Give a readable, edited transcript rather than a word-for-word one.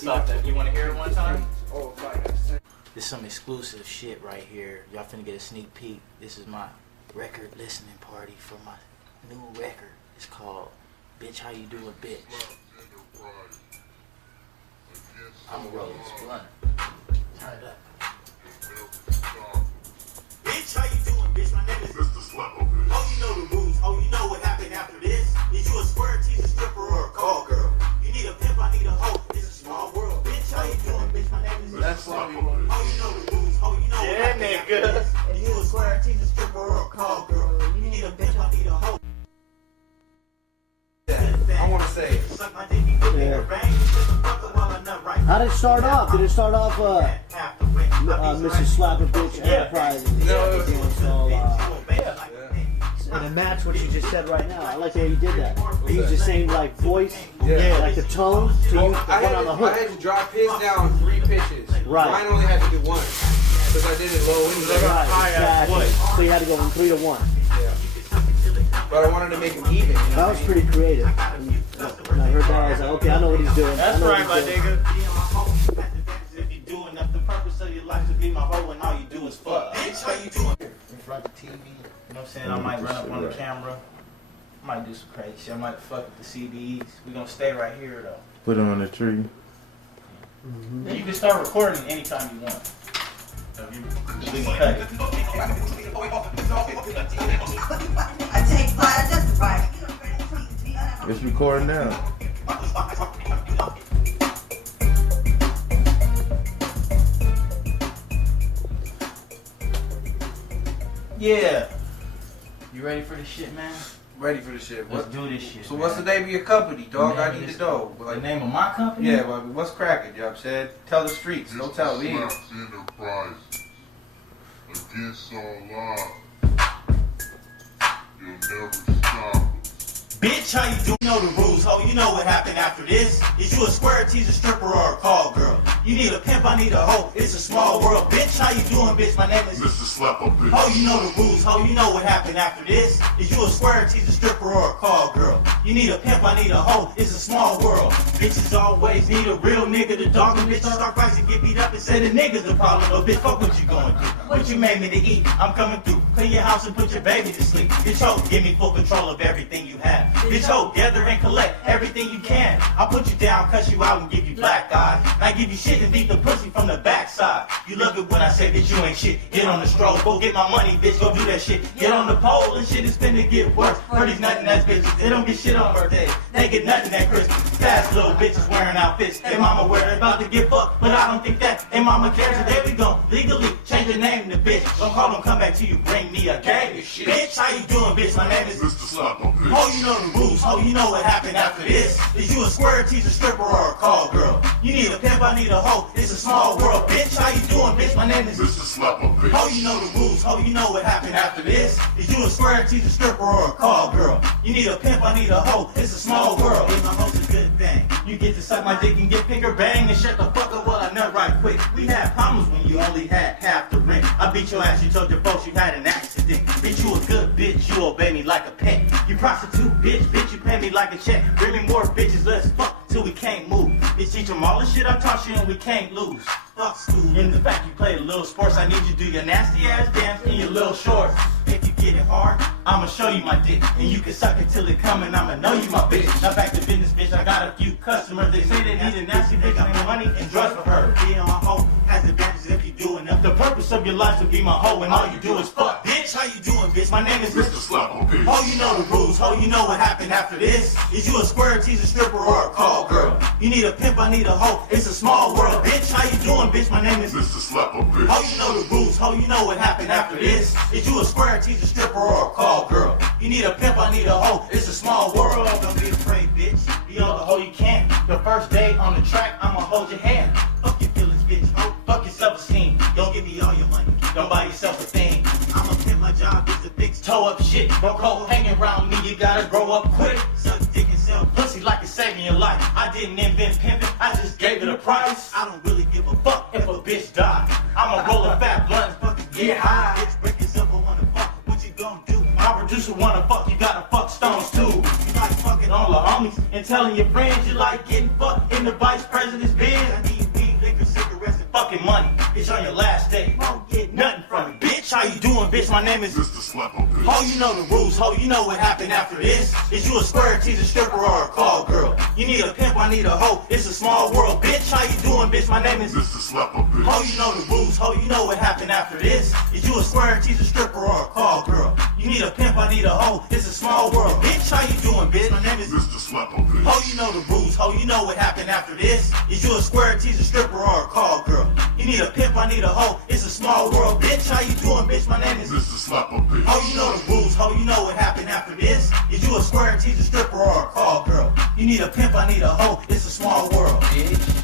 Stop that. You want to hear it one time? Oh, This is some exclusive shit right here. Y'all finna get a sneak peek. This is my record listening party for my new record. It's called Bitch How You Doing Bitch. I'm rolling this blunt. Turn it up. Bitch, how you doing, bitch? My name is Mr. Slapper, bitch. Oh, you know the rules. Oh, you know what happened after this. Is you a square teaser, stripper, or a call girl? You need a pimp, I need a hoe. It's a small world. Bitch, how you doing, bitch? My name is That's why we want Oh, you know the rules. Oh, you know what happened after this. Is you a square teaser, stripper, or a call girl? You need a pimp, I need a hoe. I want to say it. Suck my dick, you get nigga bang. You shut the fuck up while I nut right. How did it start off? Did it start off Half the ring. Mrs. Slapper Bitch Enterprises? No. And it matched what you just said right now. I like how you did that. You used the same like voice, Yeah. like the tone, to Well, use the I one on the had hook. to drop his down 3 pitches. Right. Mine only had to do 1. Because I did it low anyway. Right, exactly. So you had to go from 3 to 1. Yeah. But I wanted to make him even. You know? That was pretty creative. When I heard that, I was like, okay, I know what he's doing. That's right, my nigga. If you doing up the purpose of your life to be my hoe and all you do is fuck. Bitch, how you doing? In front of the TV. You know what I'm saying? I might run up on the camera. I might do some crazy shit. I might fuck with the CDs. We're gonna stay right here though. Put them on the tree. And you can start recording anytime you want. So we can cut it. I take flight, I justify it. It's recording now. Yeah. You ready for this shit, man? Ready for the shit. Let's do this shit. So man. what's the name of your company, dog? The name I of need this- to know. The Like, name of my company? yeah, well, what's cracking, you know what I'm saying? Tell the streets, don't tell me. Slap Enterprise. Against all odds. You'll never stop us. Bitch, how you do? You know the rules, ho. You know what happened after this. Is you a square teaser, stripper, or a call girl? You need a pimp, I need a hoe. It's a small world. Bitch, how you doing, bitch? My name is Mr. Slapper, bitch. Oh, you know the rules, ho. You know what happened after this. Is you a square teaser, stripper, or a call girl? You need a pimp, I need a hoe. It's a small world. Bitches always need a real nigga to dog them. Bitch, I start fights and get beat up and say the nigga's the problem. But bitch, fuck what you going through. What you made me to eat, I'm coming through. Clean your house and put your baby to sleep. Bitch, ho, give me full control of everything you have. Bitch, ho, gather and collect everything you can. I'll put you down, cuss you out, and give you black eye. I give you shit and beat the pussy from the backside. You love it when I say that you ain't shit. Get on the stroll, go get my money, bitch, go do that shit. Get on the pole and shit is finna get worse. For these nothing ass bitches, they don't get shit on birthdays. They get nothing at Christmas. Fast little bitches wearing outfits. They mama worried about to get fucked, but I don't think that. They mama cares, so there we go. Legally, change the name to bitch. Don't call them, come back to you, bring me a gang of shit. Bitch, how you doing, bitch? My name is Mr. Slapper, bitch. Oh, you know the rules. Oh, you know what happened after this. Is you a square teaser, stripper, or a call girl? You need a pimp, I need a hoe. It's a small world. Bitch, how you doing, bitch? My name is Mr. Slapper, bitch. Oh, you know the rules. Oh, you know what happened after this. Is you a square teaser, stripper, or a call girl? You need a pimp, I need a hoe. It's a small world. Being my hoe's a good thing. You get to suck my dick and get finger bang and shut the fuck up while I nut right quick. We had problems when you only had half the ring. I beat your ass, you told your folks you had an accident. Bitch, you a good bitch, you obey me like a pet. You prostitute, bitch, you pay me like a check. Bring me more bitches, let's fuck till we can't move. Bitch, teach them all the shit I taught you and we can't lose. Fuck school. In the fact you play a little sports, I need you to do your nasty ass dance in your little shorts. If you get it hard, I'ma show you my dick. And you can suck it till it come and I'ma know you my bitch. Now back to business, bitch, I got a few customers. They say they need a nasty bitch, I need money and drugs for her. Being my hoe has advantages if you do enough. The purpose of your life to be my hoe and all you do is fuck. Bitch, how you doing, bitch? My name is Mr. Slapper, bitch. Oh, you know the rules. Oh, you know what happened after this. Is you a square teaser, stripper, or a call girl? You need a pimp, I need a hoe. It's a small world. Bitch, how you doing, bitch? My name is Mr. Slapper, bitch. Oh, you know the rules. Oh, you know what happened after this. Is you a square teaser, stripper, or a call girl? You need a pimp, I need a hoe. It's a small world. Don't be afraid, bitch. Be all the hoe you can. The first day on the track, I'ma hold your hand. Fuck your feelings, bitch. Oh, fuck your self-esteem. Don't give me all your money. Don't buy yourself a thing. I'ma pimp my job. It's a fix. Toe up shit. Don't go hanging around me. You gotta grow up quick. Suck dick and sell pussy like it's saving your life. I didn't invent pimping. I just gave it a price. I don't really give a fuck if a bitch die. I'ma roll a fat blunt and fucking get high. Bitch, break yourself. I wanna fuck. What you gonna do? My producer wanna fuck. You gotta fuck stones too. You like fucking all the homies and telling your friends you like getting fucked in the vice president's bed. fucking money. Bitch, on your last day, you won't get nothing from me. Bitch, how you doing, bitch? My name is Mr. Slap a bitch. Ho, you know the rules, ho, you know what happened after this. Is you a square teaser, stripper, or a call girl? You need a pimp, I need a hoe, it's a small world. Bitch, how you doing, bitch? My name is Mr. Slap a bitch. Ho, you know the rules, ho, you know what happened after this. Is you a square teaser, stripper, or a call girl? You need a pimp, I need a hoe, it's a small world. Bitch, how you doing, bitch? My name is Mr. Slap a bitch. Ho, you know the rules, ho, you know what happened after this. Is you a square teaser, stripper, or a call girl? You need a pimp, I need a hoe, it's a small world. Bitch, how you doing, bitch? My name is Mr. Slap a bitch. Ho, you know the rules, ho, you know what happened after this. Is you a square teaser, stripper, or a call girl? You need a pimp, I need a hoe, it's a small world, bitch.